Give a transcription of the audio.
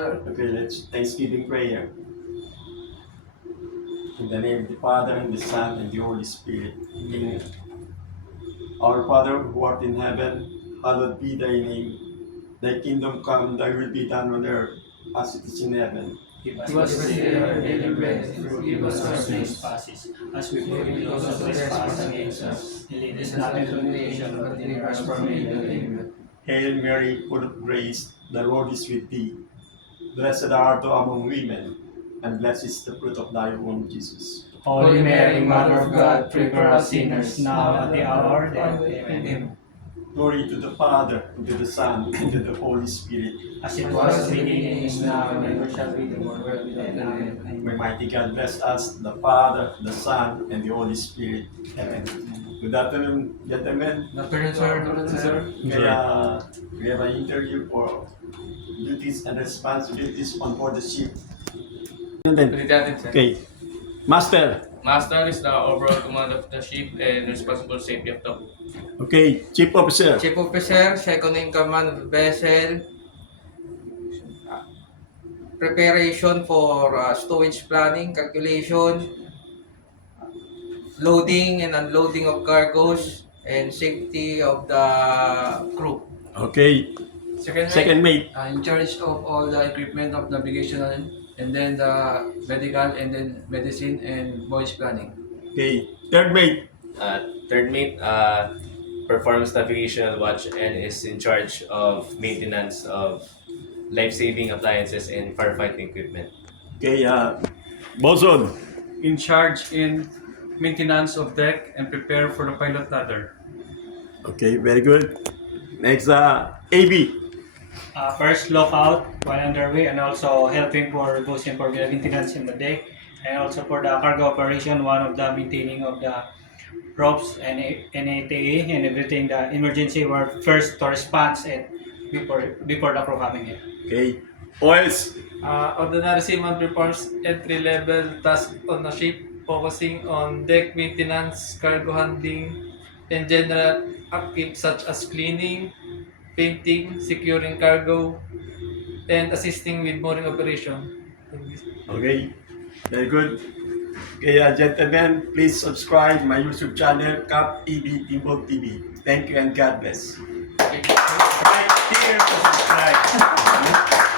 Okay, let's Thanksgiving prayer. In the name of the Father, and the Son, and the Holy Spirit. Amen. Our Father, who art in heaven, hallowed be thy name. Thy kingdom come, thy will be done on earth as it is in heaven. Give us today our daily bread, and forgive us our trespasses, as we forgive those who trespass against us. And lead us not into temptation, but deliver us from evil. Amen. Hail Mary, full of grace, the Lord is with thee. Blessed art thou among women, and blessed is the fruit of thy womb, Jesus. Holy Mary, Mother of God, pray for us sinners, now and at the hour of our death. Amen. Glory to the Father, and to the Son, and to the Holy Spirit. As it was in the beginning, is now, and ever shall be, the world without end. Amen. May mighty God bless us, the Father, the Son, and the Holy Spirit. Amen. Good afternoon, gentlemen. Good sir. Kaya we have an interview for duties and responsibilities on board the ship. Okay, Master. Master is the overall command of the ship and responsible safety of the crew. Okay, Chief Officer. Chief Officer, second in command of the vessel, preparation for stowage planning, calculation, loading and unloading of cargoes, and safety of the crew. Okay, second mate. In charge of all the equipment of navigation and then the medical and then medicine and voyage planning. Okay, third mate. Third mate performs navigational watch and is in charge of maintenance of life-saving appliances and firefighting equipment. Okay, Boson. In charge in maintenance of deck and prepare for the pilot ladder. Okay, very good. Next, AB. First lockout while underway, and also helping for boosting for the maintenance in the deck, and also for the cargo operation, one of the maintaining of the ropes and NATA and everything, the emergency were first to respond and before the crew coming in. Okay, Oils. Ordinary seaman performs entry-level tasks on a ship, focusing on deck maintenance, cargo handling, and general upkeep such as cleaning, painting, securing cargo, and assisting with mooring operation. Okay, very good. Okay, gentlemen, please subscribe my YouTube channel, Cap EB Timbog TV. Thank you and God bless. Right here to subscribe.